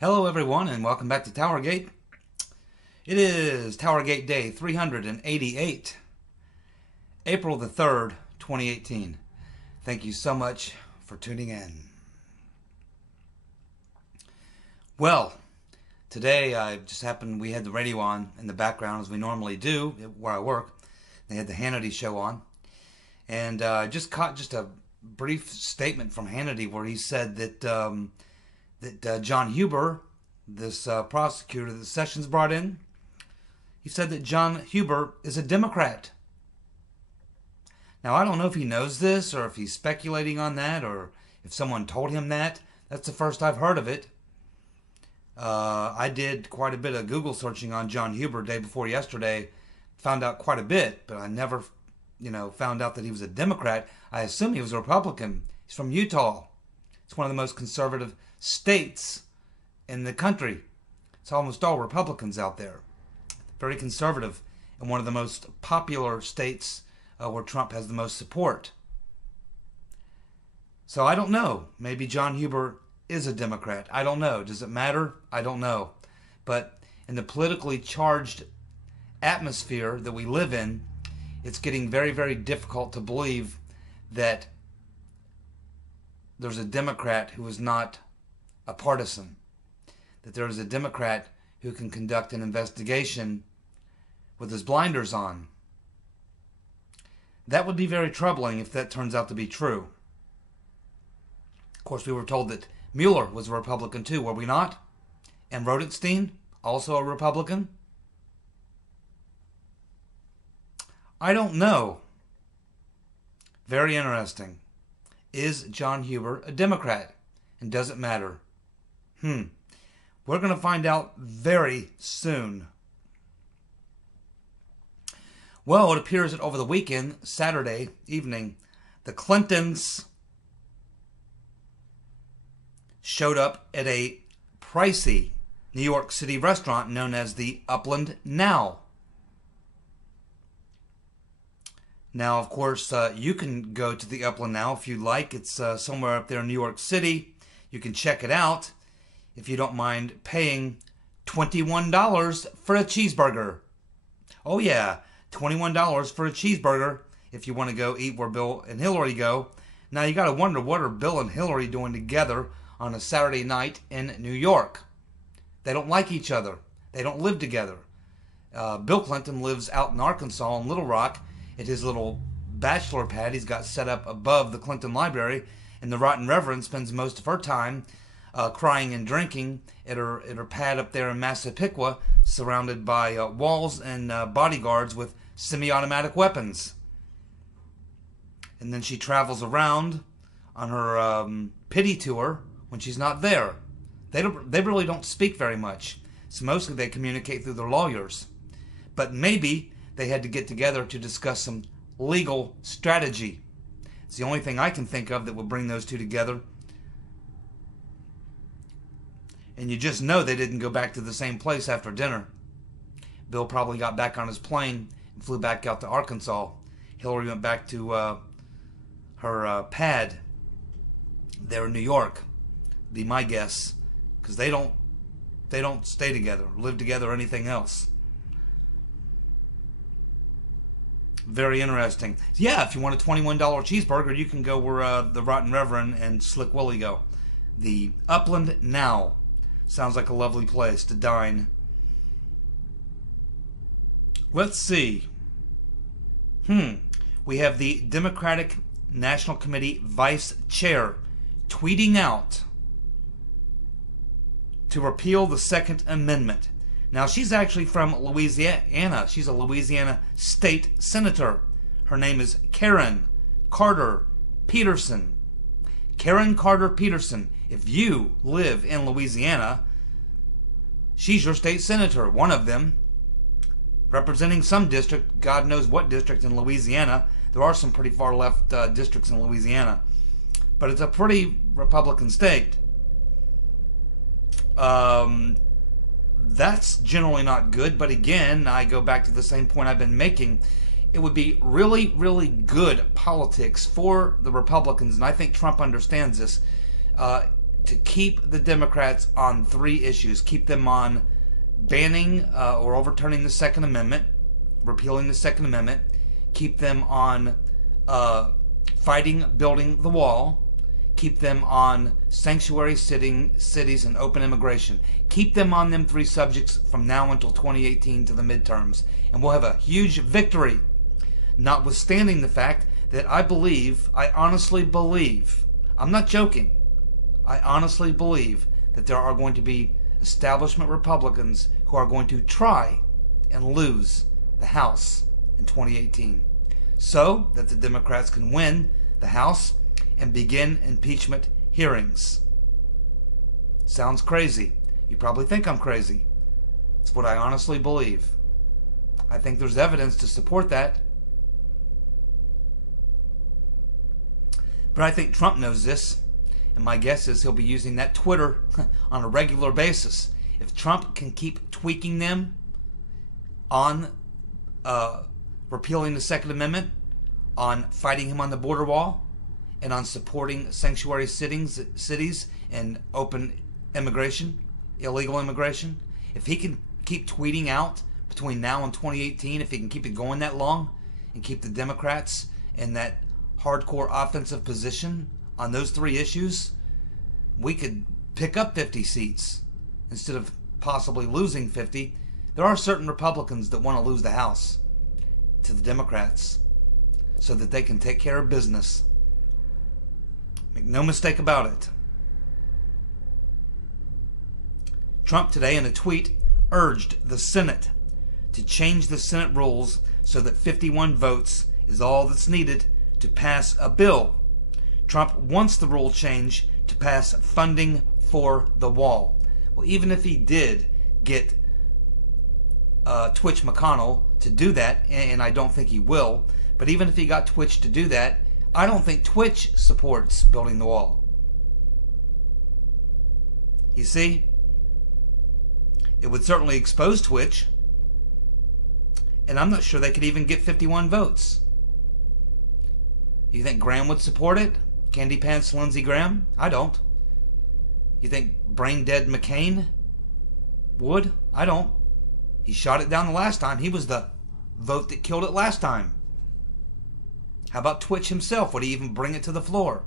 Hello everyone and welcome back to TowerGate. It is TowerGate Day 388, April the 3rd, 2018. Thank you so much for tuning in. Well, today we had the radio on in the background as we normally do where I work. They had the Hannity show on. And I just caught just a brief statement from Hannity where he said that John Huber, this prosecutor that Sessions brought in, he said that John Huber is a Democrat. Now, I don't know if he knows this or if he's speculating on that or if someone told him that. That's the first I've heard of it. I did quite a bit of Google searching on John Huber day before yesterday. Found out quite a bit, but I never, found out that he was a Democrat. I assume he was a Republican. He's from Utah. It's one of the most conservative states in the country. It's almost all Republicans out there. Very conservative, and one of the most popular states where Trump has the most support. So I don't know. Maybe John Huber is a Democrat. I don't know. Does it matter? I don't know. But in the politically charged atmosphere that we live in, it's getting very, very difficult to believe that there's a Democrat who is not a partisan, that there is a Democrat who can conduct an investigation with his blinders on. That would be very troubling if that turns out to be true. Of course, we were told that Mueller was a Republican too, were we not? And Rodenstein, also a Republican? I don't know. Very interesting. Is John Huber a Democrat? And does it matter? We're going to find out very soon. Well, it appears that over the weekend, Saturday evening, the Clintons showed up at a pricey New York City restaurant known as the Upland Now. Now, of course, you can go to the Upland Now if you like. It's somewhere up there in New York City. You can check it out if you don't mind paying $21 for a cheeseburger. Oh yeah, $21 for a cheeseburger if you want to go eat where Bill and Hillary go. Now you got to wonder, what are Bill and Hillary doing together on a Saturday night in New York? They don't like each other. They don't live together. Bill Clinton lives out in Arkansas in Little Rock at his little bachelor pad he's got set up above the Clinton Library, and the Rotten Reverend spends most of her time crying and drinking at her pad up there in Massapequa, surrounded by walls and bodyguards with semi-automatic weapons. And then she travels around on her pity tour when she's not there. They really don't speak very much. So mostly they communicate through their lawyers. But maybe they had to get together to discuss some legal strategy. It's the only thing I can think of that would bring those two together. And you just know they didn't go back to the same place after dinner. Bill probably got back on his plane and flew back out to Arkansas. Hillary went back to her pad there in New York. Be my guess, because they don't stay together, live together, or anything else. Very interesting. Yeah, if you want a $21 cheeseburger, you can go where the Rotten Reverend and Slick Willie go. The Upland Now. Sounds like a lovely place to dine. Let's see. We have the Democratic National Committee Vice Chair tweeting out to repeal the Second Amendment. Now, she's actually from Louisiana. She's a Louisiana state senator. Her name is Karen Carter Peterson. Karen Carter Peterson. If you live in Louisiana, she's your state senator, one of them, representing some district, God knows what district in Louisiana. There are some pretty far left districts in Louisiana, but it's a pretty Republican state. That's generally not good, but again, I go back to the same point I've been making. It would be really, really good politics for the Republicans, and I think Trump understands this, to keep the Democrats on 3 issues. Keep them on banning or overturning the Second Amendment, repealing the Second Amendment. Keep them on fighting building the wall. Keep them on sanctuary cities and open immigration. Keep them on them 3 subjects from now until 2018 to the midterms. And we'll have a huge victory, notwithstanding the fact that I honestly believe, I'm not joking, I honestly believe that there are going to be establishment Republicans who are going to try and lose the House in 2018 so that the Democrats can win the House and begin impeachment hearings. Sounds crazy. You probably think I'm crazy. It's what I honestly believe. I think there's evidence to support that. But I think Trump knows this, and my guess is he'll be using that Twitter on a regular basis. If Trump can keep tweaking them on repealing the Second Amendment, on fighting him on the border wall, and on supporting sanctuary cities and open immigration, illegal immigration, if he can keep tweeting out between now and 2018, if he can keep it going that long and keep the Democrats in that hardcore offensive position on those 3 issues, we could pick up 50 seats instead of possibly losing 50. There are certain Republicans that want to lose the House to the Democrats so that they can take care of business. Make no mistake about it. Trump today in a tweet urged the Senate to change the Senate rules so that 51 votes is all that's needed to pass a bill. Trump wants the rule change to pass funding for the wall. Well, even if he did get Twitch McConnell to do that, and I don't think he will, but even if he got Twitch to do that, I don't think Twitch supports building the wall. You see? It would certainly expose Twitch, and I'm not sure they could even get 51 votes. You think Graham would support it? Candy Pants Lindsey Graham? I don't. You think Brain Dead McCain would? I don't. He shot it down the last time. He was the vote that killed it last time. How about Twitch himself? Would he even bring it to the floor?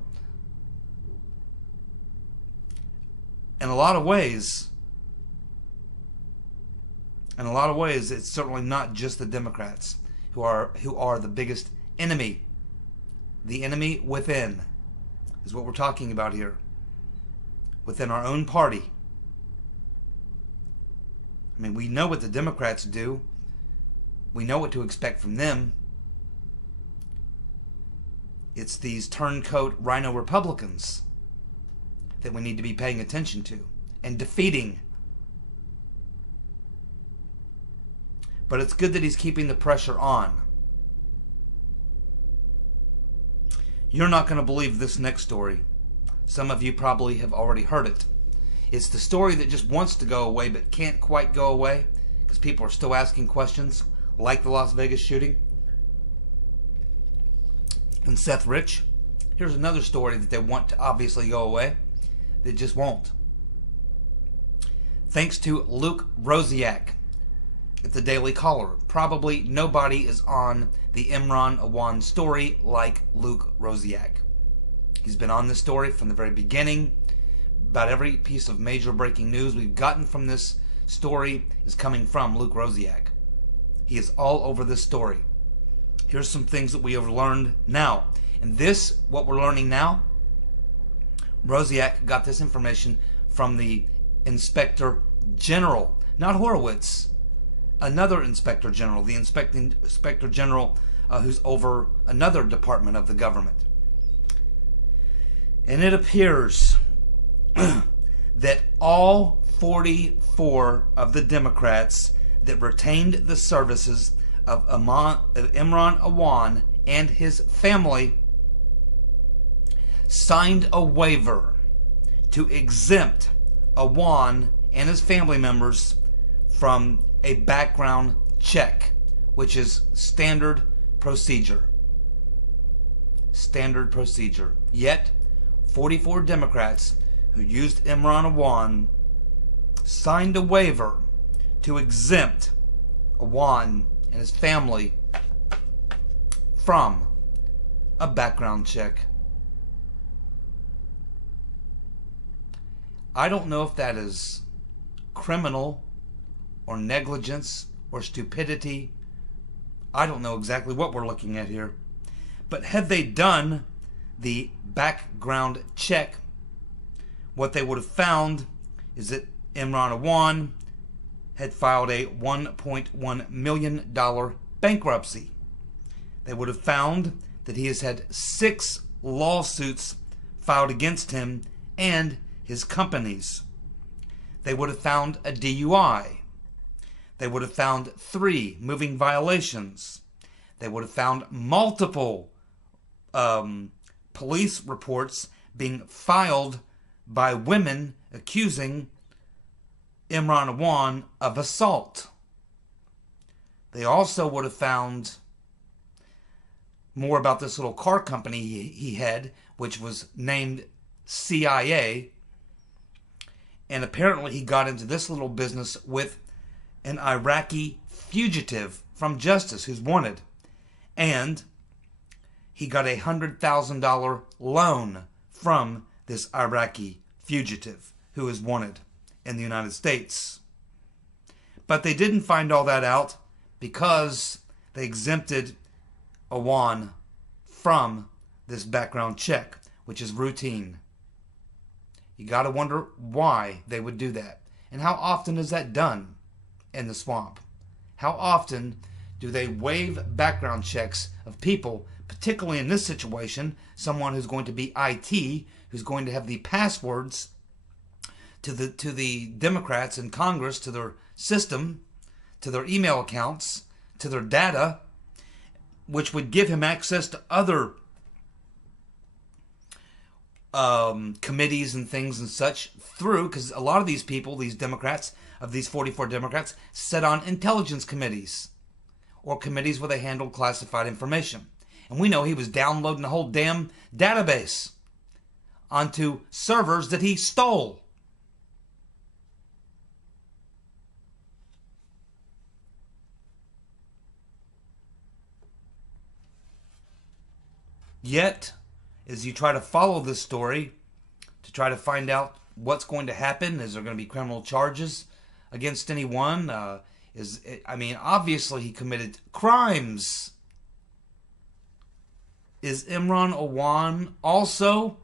In a lot of ways, it's certainly not just the Democrats who are the biggest enemy. The enemy within is what we're talking about here. Within our own party. I mean, we know what the Democrats do. We know what to expect from them. It's these turncoat rhino Republicans that we need to be paying attention to and defeating. But it's good that he's keeping the pressure on. You're not going to believe this next story. Some of you probably have already heard it. It's the story that just wants to go away but can't quite go away because people are still asking questions, like the Las Vegas shooting. And Seth Rich. Here's another story that they want to obviously go away that just won't. Thanks to Luke Rosiak at the Daily Caller. Probably nobody is on the Imran Awan story like Luke Rosiak. He's been on this story from the very beginning. About every piece of major breaking news we've gotten from this story is coming from Luke Rosiak. He is all over this story. Here's some things that we have learned now. And this, what we're learning now, Rosiak got this information from the Inspector General, not Horowitz, another Inspector General, the Inspector General who's over another department of the government. And it appears that all 44 of the Democrats that retained the services of Imran Awan and his family signed a waiver to exempt Awan and his family members from a background check, which is standard procedure. Standard procedure. Yet, 44 Democrats who used Imran Awan, signed a waiver to exempt Awan and his family from a background check. I don't know if that is criminal or negligence or stupidity. I don't know exactly what we're looking at here. But had they done the background check, what they would have found is that Imran Awan had filed a $1.1 million bankruptcy. They would have found that he has had 6 lawsuits filed against him and his companies. They would have found a DUI. They would have found 3 moving violations. They would have found multiple police reports being filed by women accusing Imran Awan of assault. They also would have found more about this little car company he had, which was named CIA. And apparently he got into this little business with an Iraqi fugitive from justice who's wanted. And he got a $100,000 loan from this Iraqi fugitive who is wanted in the United States. But they didn't find all that out because they exempted Awan from this background check, which is routine. You got to wonder why they would do that. And how often is that done in the swamp? How often do they waive background checks of people, particularly in this situation, someone who's going to be IT, who's going to have the passwords to the Democrats in Congress, to their system, to their email accounts, to their data, which would give him access to other committees and things and such through, because a lot of these people, these Democrats, of these 44 Democrats, sit on intelligence committees or committees where they handled classified information. And we know he was downloading the whole damn database onto servers that he stole. Yet, as you try to follow this story, to try to find out what's going to happen, is there going to be criminal charges against anyone? Obviously he committed crimes. Is Imran Awan also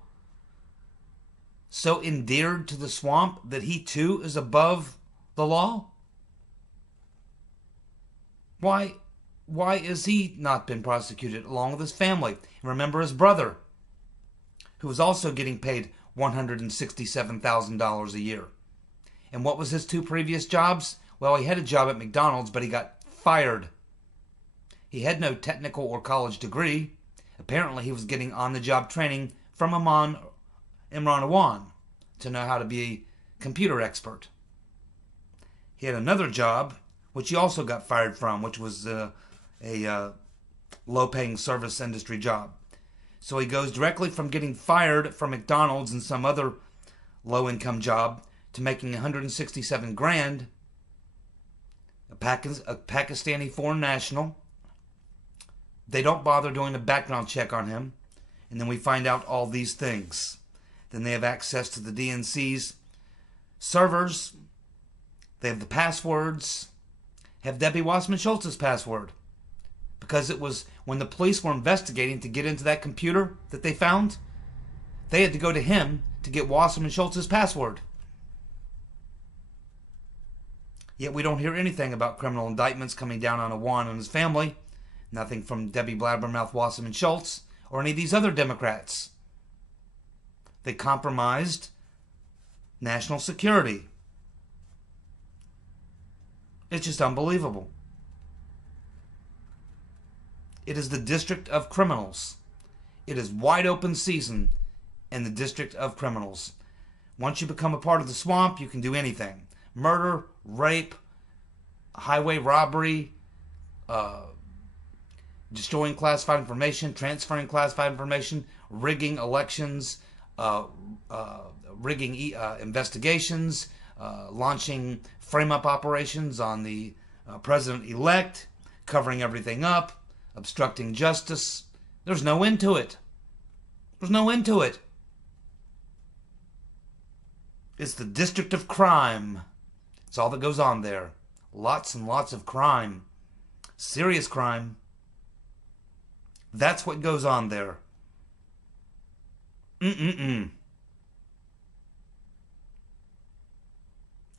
so endeared to the swamp that he too is above the law? Why has he not been prosecuted along with his family? And remember his brother, who was also getting paid $167,000 a year. And what was his 2 previous jobs? Well, he had a job at McDonald's, but he got fired. He had no technical or college degree. Apparently, he was getting on-the-job training from Imran Awan to know how to be a computer expert. He had another job, which he also got fired from, which was a low-paying service industry job. So he goes directly from getting fired from McDonald's and some other low-income job to making $167,000, a Pakistani foreign national. They don't bother doing a background check on him. And then we find out all these things. Then they have access to the DNC's servers. They have the passwords. Have Debbie Wasserman Schultz's password. Because it was when the police were investigating to get into that computer that they found, they had to go to him to get Wasserman Schultz's password. Yet we don't hear anything about criminal indictments coming down on Awan and his family. Nothing from Debbie Blabbermouth Wasserman Schultz or any of these other Democrats. They compromised national security. It's just unbelievable. It is the district of criminals. It is wide open season in the district of criminals. Once you become a part of the swamp, you can do anything. Murder, rape, highway robbery, destroying classified information, transferring classified information, rigging elections, rigging investigations, launching frame-up operations on the president-elect, covering everything up, obstructing justice. There's no end to it. There's no end to it. It's the district of crime. It's all that goes on there. Lots and lots of crime. Serious crime. That's what goes on there. It's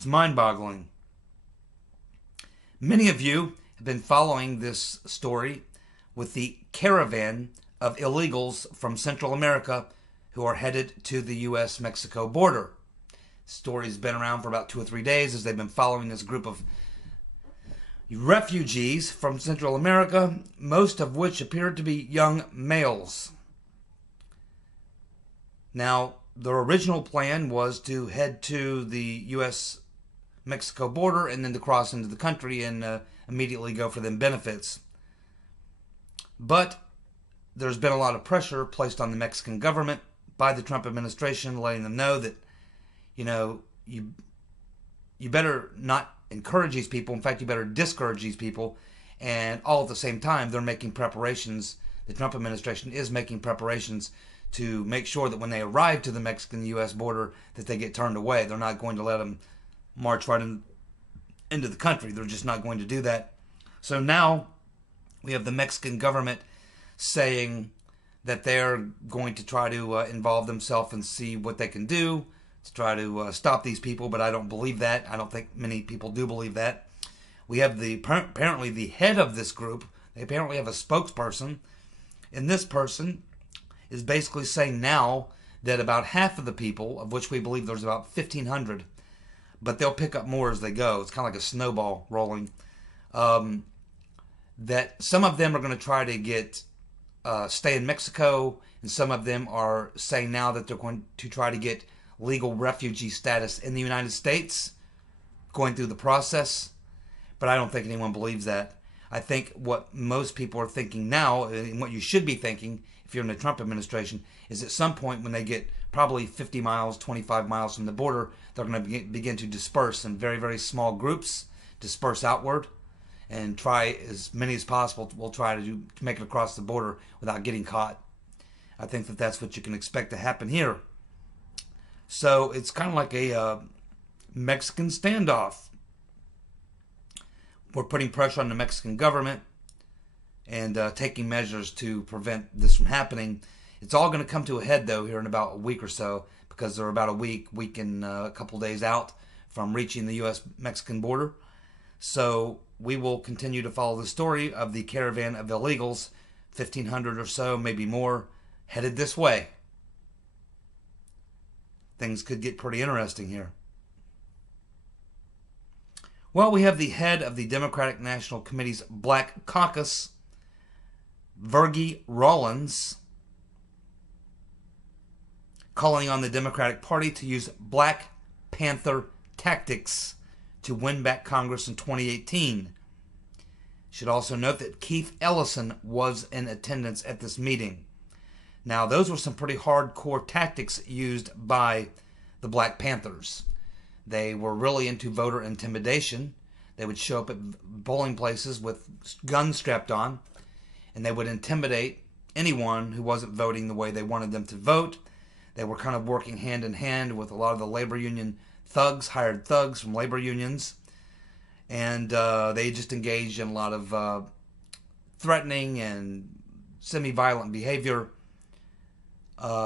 mind-boggling. Many of you have been following this story with the Caravan of Illegals from Central America who are headed to the U.S.-Mexico border. The story's been around for about 2 or 3 days as they've been following this group of refugees from Central America, most of which appeared to be young males. Now, their original plan was to head to the U.S.-Mexico border and then to cross into the country and immediately go for them benefits. But there's been a lot of pressure placed on the Mexican government by the Trump administration, letting them know that, you better not encourage these people. In fact, you better discourage these people. And all at the same time, they're making preparations. The Trump administration is making preparations to make sure that when they arrive to the Mexican-U.S. border, that they get turned away. They're not going to let them march right into the country. They're just not going to do that. So now we have the Mexican government saying that they're going to try to involve themselves and see what they can do to try to stop these people, but I don't believe that. I don't think many people do believe that. We have apparently the head of this group. They apparently have a spokesperson, and this person is basically saying now that about half of the people, of which we believe there's about 1,500, but they'll pick up more as they go. It's kind of like a snowball rolling. That some of them are going to try to stay in Mexico, and some of them are saying now that they're going to try to get legal refugee status in the United States, going through the process. But I don't think anyone believes that. I think what most people are thinking now, and what you should be thinking if you're in the Trump administration, is at some point when they get probably 50 miles, 25 miles from the border, they're going to begin to disperse in very, very small groups, disperse outward, and try as many as possible. We'll try to make it across the border without getting caught. I think that that's what you can expect to happen here. So it's kind of like a Mexican standoff. We're putting pressure on the Mexican government and taking measures to prevent this from happening. It's all going to come to a head, though, here in about a week or so, because they're about a week and a couple days out from reaching the U.S.-Mexican border. So we will continue to follow the story of the Caravan of Illegals, 1,500 or so, maybe more, headed this way. Things could get pretty interesting here. Well, we have the head of the Democratic National Committee's Black Caucus, Virgie Rollins, calling on the Democratic Party to use Black Panther tactics to win back Congress in 2018. Should also note that Keith Ellison was in attendance at this meeting. Now, those were some pretty hardcore tactics used by the Black Panthers. They were really into voter intimidation. They would show up at polling places with guns strapped on, and they would intimidate anyone who wasn't voting the way they wanted them to vote. They were kind of working hand in hand with a lot of the labor union thugs, hired thugs from labor unions, and they just engaged in a lot of threatening and semi-violent behavior,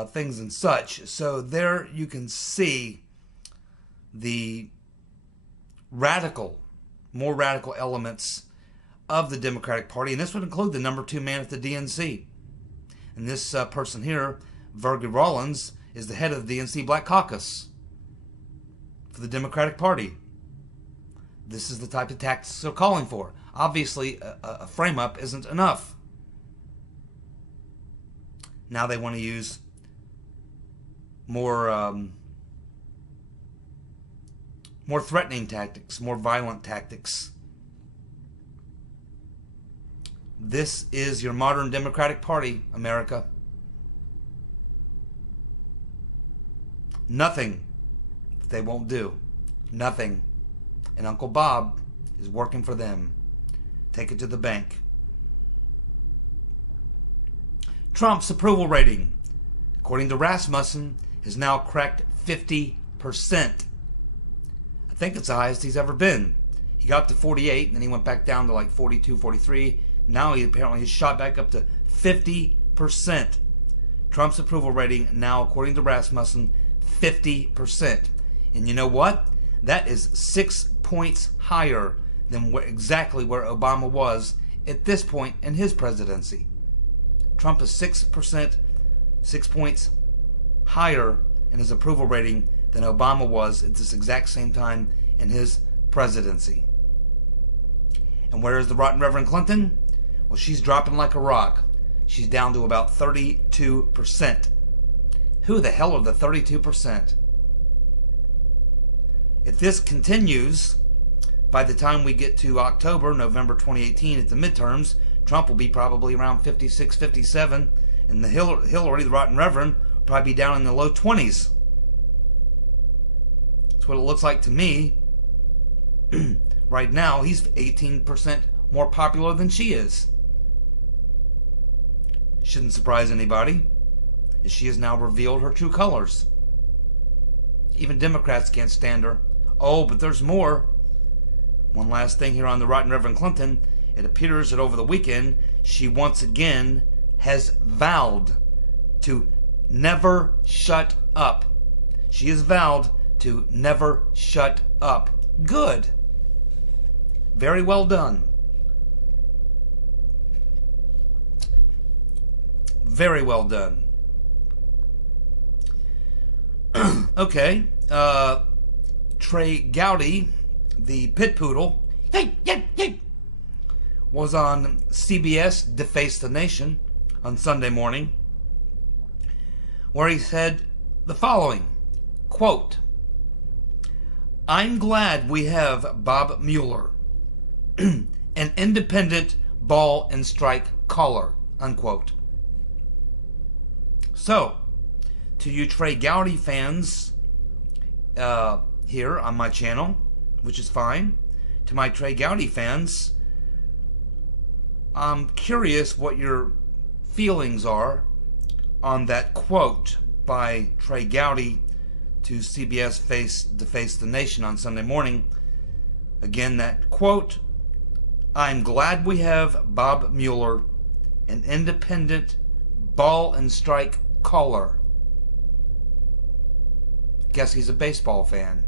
things and such. So there you can see the more radical elements of the Democratic Party, and this would include the number 2 man at the DNC. And this person here, Virgie Rollins, is the head of the DNC Black Caucus for the Democratic Party. This is the type of tactics they're calling for. Obviously, a frame-up isn't enough. Now they want to use more threatening tactics, more violent tactics. This is your modern Democratic Party, America. Nothing they won't do. Nothing. And Uncle Bob is working for them. Take it to the bank. Trump's approval rating, according to Rasmussen, has now cracked 50%. I think it's the highest he's ever been. He got up to 48, and then he went back down to like 42, 43. Now he apparently has shot back up to 50%. Trump's approval rating now, according to Rasmussen, 50%. And you know what? That is 6 points higher than exactly where Obama was at this point in his presidency. Trump is 6%, 6 points higher in his approval rating than Obama was at this exact same time in his presidency. And where is the rotten Reverend Clinton? Well, she's dropping like a rock. She's down to about 32%. Who the hell are the 32%? If this continues, by the time we get to October, November 2018 at the midterms, Trump will be probably around 56, 57, and the Hillary, the rotten Reverend, will probably be down in the low 20s. That's what it looks like to me. Right now, he's 18% more popular than she is. Shouldn't surprise anybody, as she has now revealed her true colors. Even Democrats can't stand her. Oh, but there's more. One last thing here on the rotten Reverend Clinton. It appears that over the weekend, she once again has vowed to never shut up. She has vowed to never shut up. Good. Very well done. Very well done. Okay. Trey Gowdy, the pit poodle, was on CBS Deface the Nation on Sunday morning, where he said the following, quote, "I'm glad we have Bob Mueller, an independent ball and strike caller," unquote. So, to you Trey Gowdy fans here on my channel, which is fine, to my Trey Gowdy fans, I'm curious what your feelings are on that quote by Trey Gowdy to CBS Deface the Nation on Sunday morning. Again, that quote, "I'm glad we have Bob Mueller, an independent ball and strike caller." Guess he's a baseball fan.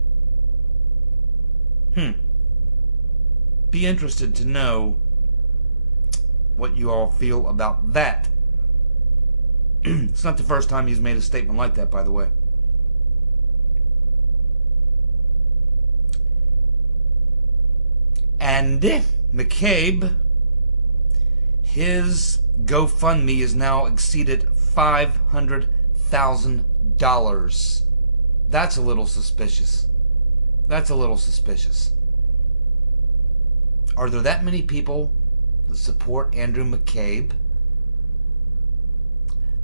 Be interested to know what you all feel about that. It's not the first time he's made a statement like that, by the way. And McCabe, his GoFundMe is now exceeded $500,000. That's a little suspicious. That's a little suspicious. Are there that many people that support Andrew McCabe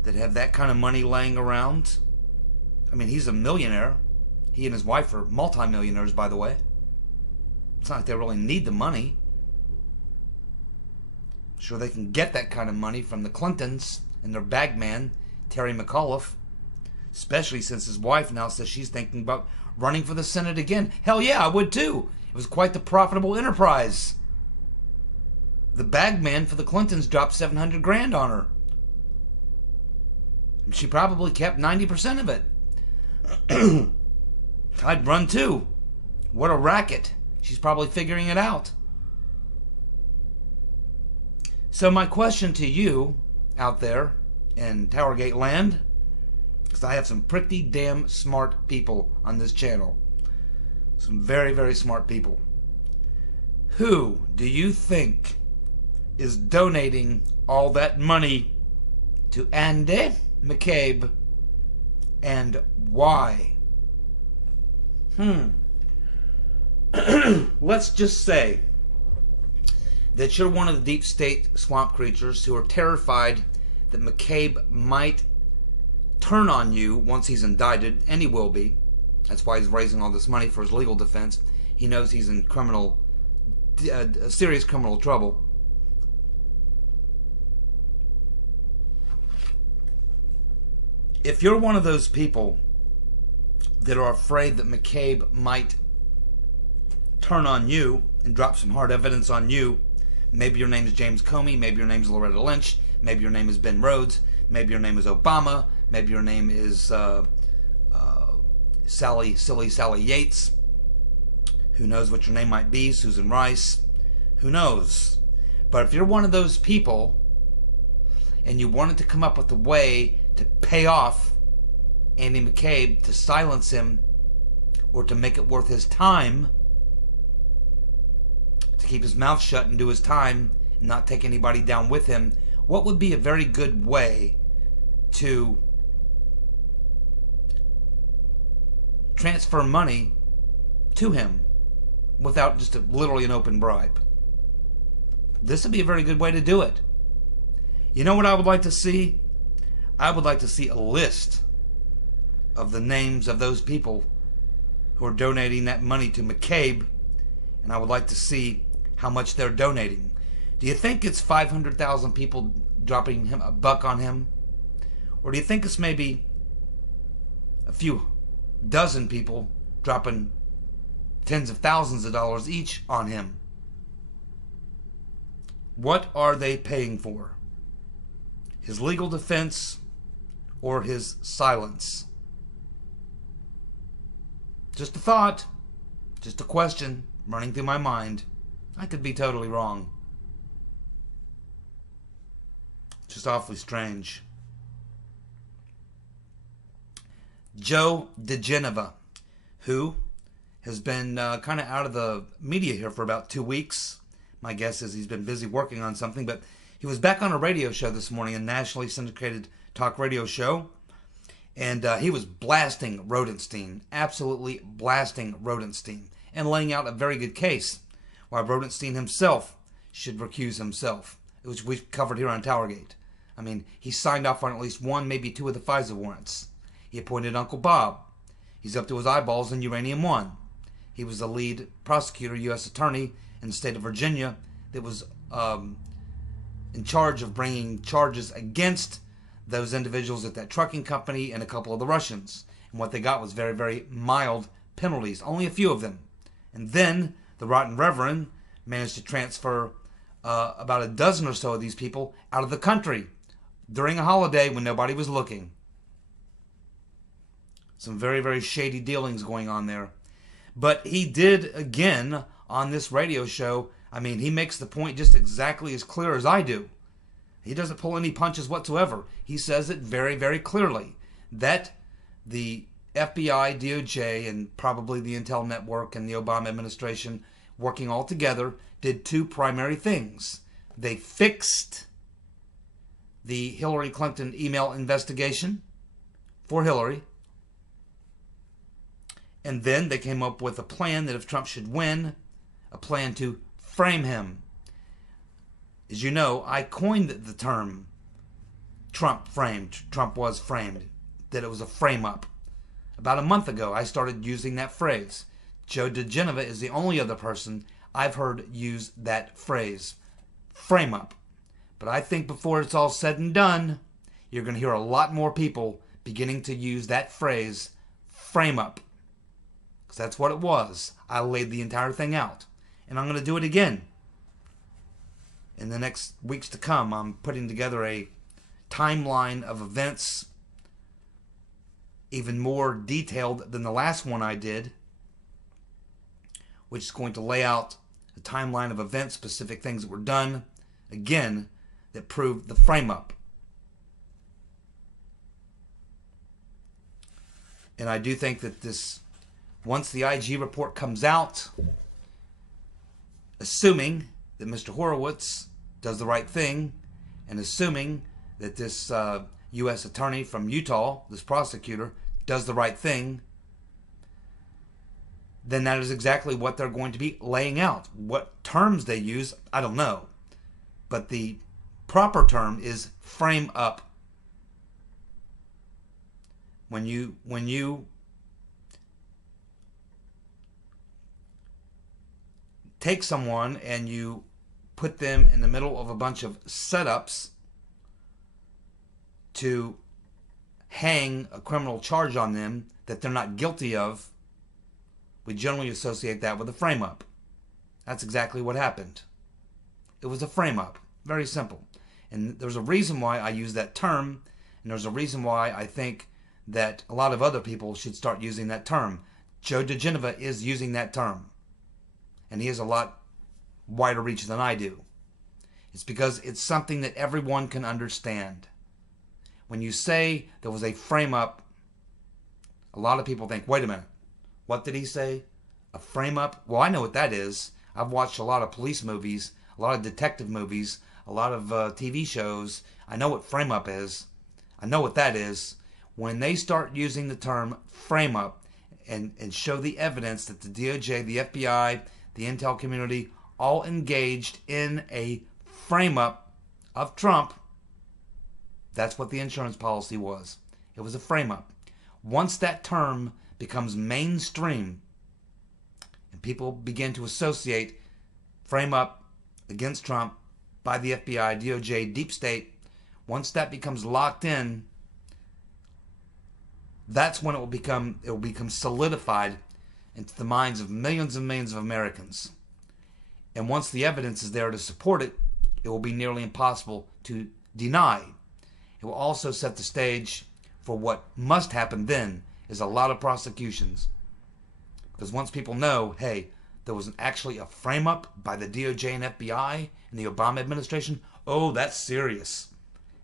that have that kind of money laying around? I mean, he's a millionaire. He and his wife are multimillionaires, by the way. It's not like they really need the money. Sure, they can get that kind of money from the Clintons and their bagman, Terry McAuliffe. Especially since his wife now says she's thinking about running for the Senate again. Hell yeah, I would too. It was quite the profitable enterprise. The bagman for the Clintons dropped $700,000 on her. And she probably kept 90% of it. I'd run too. What a racket. She's probably figuring it out. So my question to you out there in TowerGate land, because I have some pretty damn smart people on this channel. Some very, very smart people. Who do you think is donating all that money to Andy McCabe, and why? Let's just say that you're one of the deep state swamp creatures who are terrified that McCabe might turn on you once he's indicted, and he will be. That's why he's raising all this money for his legal defense. He knows he's in serious criminal trouble. If you're one of those people that are afraid that McCabe might turn on you and drop some hard evidence on you, maybe your name is James Comey, maybe your name is Loretta Lynch, maybe your name is Ben Rhodes, maybe your name is Obama, maybe your name is Silly Sally Yates. Who knows what your name might be? Susan Rice. Who knows? But if you're one of those people and you wanted to come up with a way to pay off Andy McCabe, to silence him, or to make it worth his time, to keep his mouth shut and do his time and not take anybody down with him, what would be a very good way to transfer money to him without just literally an open bribe? This would be a very good way to do it. You know what I would like to see? I would like to see a list of the names of those people who are donating that money to McCabe, and I would like to see how much they're donating. Do you think it's 500,000 people dropping him a buck on him? Or do you think it's maybe a few dozen people dropping tens of thousands of dollars each on him? What are they paying for? His legal defense or his silence? Just a thought, just a question running through my mind. I could be totally wrong. Just awfully strange. Joe DiGenova, who has been kind of out of the media here for about 2 weeks. My guess is he's been busy working on something, but he was back on a radio show this morning, a nationally syndicated talk radio show, and he was blasting Rodenstein, absolutely blasting Rodenstein, and laying out a very good case why Rodenstein himself should recuse himself, which we've covered here on TowerGate. I mean, he signed off on at least one, maybe two of the FISA warrants. He appointed Uncle Bob. He's up to his eyeballs in Uranium One. He was the lead prosecutor, U.S. attorney in the state of Virginia that was in charge of bringing charges against those individuals at that trucking company and a couple of the Russians. And what they got was very, very mild penalties, only a few of them. And then the rotten reverend managed to transfer about a dozen or so of these people out of the country during a holiday when nobody was looking. Some very, very shady dealings going on there. But he did, again, on this radio show, I mean, he makes the point just exactly as clear as I do. He doesn't pull any punches whatsoever. He says it very, very clearly that the FBI, DOJ, and probably the Intel Network and the Obama administration working all together did two primary things. They fixed the Hillary Clinton email investigation for Hillary. And then they came up with a plan that if Trump should win, a plan to frame him. As you know, I coined the term Trump framed. Trump was framed. That it was a frame-up. About a month ago, I started using that phrase. Joe DiGenova is the only other person I've heard use that phrase. Frame-up. But I think before it's all said and done, you're going to hear a lot more people beginning to use that phrase, frame-up. Because that's what it was. I laid the entire thing out. And I'm going to do it again. In the next weeks to come, I'm putting together a timeline of events even more detailed than the last one I did, which is going to lay out a timeline of events, specific things that were done, again, that prove the frame-up. And I do think that this, once the IG report comes out, assuming that Mr. Horowitz does the right thing, and assuming that this U.S. attorney from Utah, this prosecutor, does the right thing, then that is exactly what they're going to be laying out. What terms they use, I don't know. But the proper term is frame up. When you take someone and you put them in the middle of a bunch of setups to hang a criminal charge on them that they're not guilty of, we generally associate that with a frame-up. That's exactly what happened. It was a frame-up. Very simple. And there's a reason why I use that term, and there's a reason why I think that a lot of other people should start using that term. Joe DiGenova is using that term, and he has a lot wider reach than I do. It's because it's something that everyone can understand. When you say there was a frame-up, a lot of people think, wait a minute, what did he say? A frame-up? Well, I know what that is. I've watched a lot of police movies, a lot of detective movies, a lot of TV shows. I know what frame-up is. I know what that is. When they start using the term frame-up and show the evidence that the DOJ, the FBI, the intel community all engaged in a frame-up of Trump, that's what the insurance policy was. It was a frame-up. Once that term becomes mainstream and people begin to associate frame-up against Trump by the FBI, DOJ, deep state, once that becomes locked in, that's when it will become solidified into the minds of millions and millions of Americans. And once the evidence is there to support it, it will be nearly impossible to deny. It will also set the stage for what must happen then is a lot of prosecutions. Because once people know, hey, there was actually a frame-up by the DOJ and FBI in the Obama administration, oh, that's serious.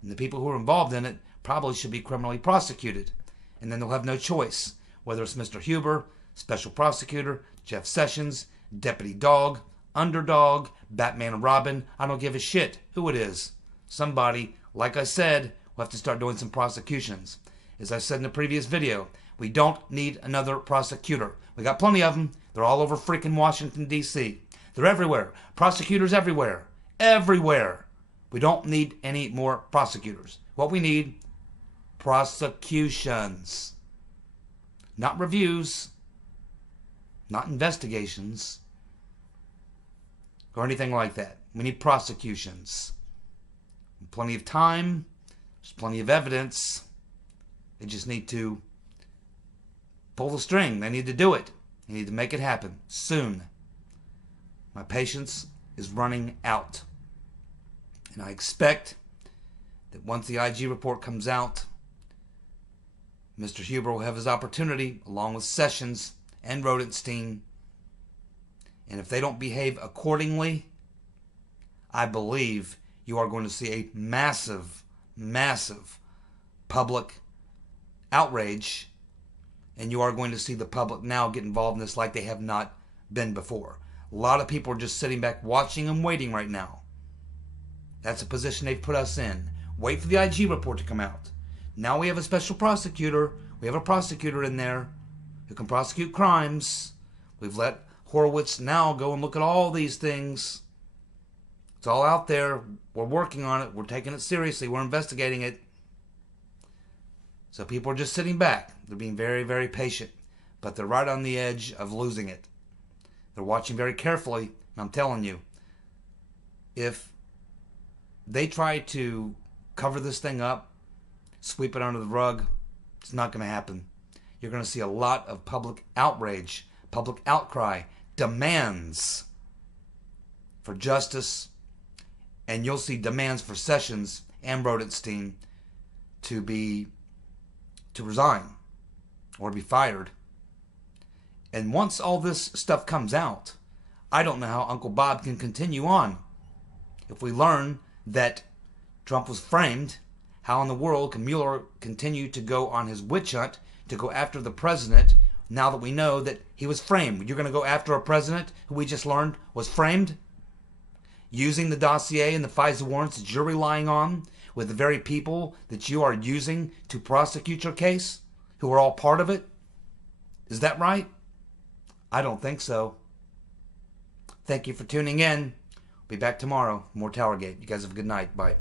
And the people who are involved in it probably should be criminally prosecuted. And then they'll have no choice, whether it's Mr. Huber, Special Prosecutor, Jeff Sessions, Deputy Dog, Underdog, Batman and Robin. I don't give a shit who it is. Somebody, like I said, will have to start doing some prosecutions. As I said in the previous video, we don't need another prosecutor. We got plenty of them. They're all over freaking Washington, D.C. They're everywhere. Prosecutors everywhere. Everywhere. We don't need any more prosecutors. What we need, prosecutions. Not reviews. Not investigations. Or anything like that. We need prosecutions. Plenty of time. There's plenty of evidence. They just need to pull the string. They need to do it. They need to make it happen soon. My patience is running out. And I expect that once the IG report comes out, Mr. Huber will have his opportunity, along with Sessions and Rodenstein. And if they don't behave accordingly, I believe you are going to see a massive, massive public outrage. And you are going to see the public now get involved in this like they have not been before. A lot of people are just sitting back watching and waiting right now. That's a position they've put us in. Wait for the IG report to come out. Now we have a special prosecutor. We have a prosecutor in there who can prosecute crimes. We've let Horowitz now go and look at all these things. It's all out there. We're working on it. We're taking it seriously. We're investigating it. So people are just sitting back. They're being very, very patient. But they're right on the edge of losing it. They're watching very carefully. And I'm telling you, if they try to cover this thing up, sweep it under the rug, it's not going to happen. You're going to see a lot of public outrage, public outcry, demands for justice, and you'll see demands for Sessions and Rodenstein to resign or be fired. And once all this stuff comes out, I don't know how Uncle Bob can continue on. If we learn that Trump was framed, how in the world can Mueller continue to go on his witch hunt to go after the president now that we know that he was framed? You're going to go after a president who we just learned was framed? Using the dossier and the FISA warrants that you're relying on with the very people that you are using to prosecute your case, who are all part of it? Is that right? I don't think so. Thank you for tuning in. Be back tomorrow. More TowerGate. You guys have a good night. Bye.